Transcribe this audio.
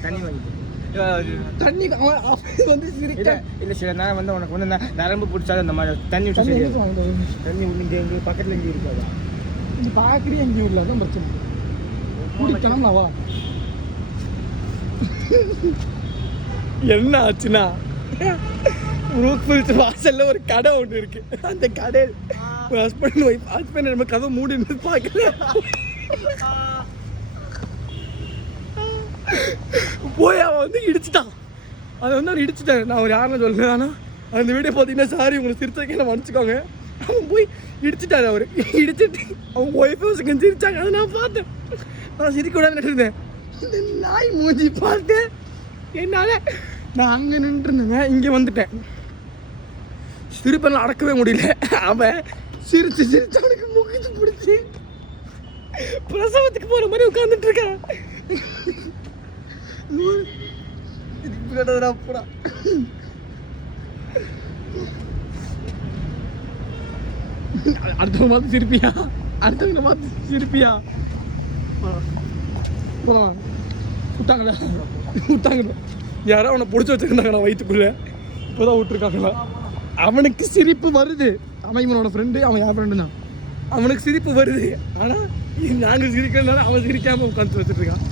தண்ணி வாங்கி தண்ணி வந்து சிரிக்க இல்லை சில நேரம் வந்து உனக்கு வந்து நரம்பு பிடிச்சாலும் அந்த மாதிரி தண்ணி தண்ணி இங்கே எங்களுக்கு பக்கத்தில் எங்கேயும் இருக்காதா இது பார்க்குறீ எங்கேயும் இல்லை தான் பிரச்சனை குடிக்கலாம்லாவா என்ன ஆச்சுன்னா வாசல்ல ஒரு கடை ஒன்று இருக்கு அந்த கடை ஹஸ்பண்ட் நம்ம கதை மூடி பார்க்கல போய் அவன் வந்து இடிச்சுட்டான் அதை வந்து அவன் இடிச்சுட்டான் நான் ஒரு யாருன்னு சொல்லுவேன் ஆனால் அந்த வீடியோ பார்த்தீங்கன்னா சாரி உங்களை சிரிச்சதுக்கு என்ன மன்னிச்சுக்கோங்க அவன் போய் இடிச்சுட்டாரு அவர் இடிச்சுட்டு அவன் ஒய்ஃபும் சிரிச்சாங்க அதை நான் பார்த்தேன் நான் சிரிக்கூடாது நினைச்சிருந்தேன் இந்த நாய் மூஞ்சி பார்த்து என்னால் நான் அங்கே நின்றுருந்தேங்க இங்கே வந்துட்டேன் சிரிப்பெல்லாம் அடக்கவே முடியல அவன் சிரிச்சு அவனுக்கு முகிச்சு பிடிச்சி பிரசவத்துக்கு போகிற மாதிரி உட்காந்துட்டு இருக்கான் அடுத்தவங்க பார்த்து சிரிப்பியா அடுத்தவங்க பார்த்து சிரிப்பியா விட்டாங்களா யாரோ அவனை பிடிச்சி வச்சுருந்தாங்கண்ணா வயிற்றுக்குள்ள இப்போதான் விட்டுருக்காங்களா அவனுக்கு சிரிப்பு வருது அவன் இவனோட ஃப்ரெண்டு அவன் யார் ஃப்ரெண்டு தான் அவனுக்கு சிரிப்பு வருது ஆனால் நாங்கள் சிரிக்கிறதுனால அவன் சிரிக்காமல் உட்காந்து வச்சுட்டு இருக்கான்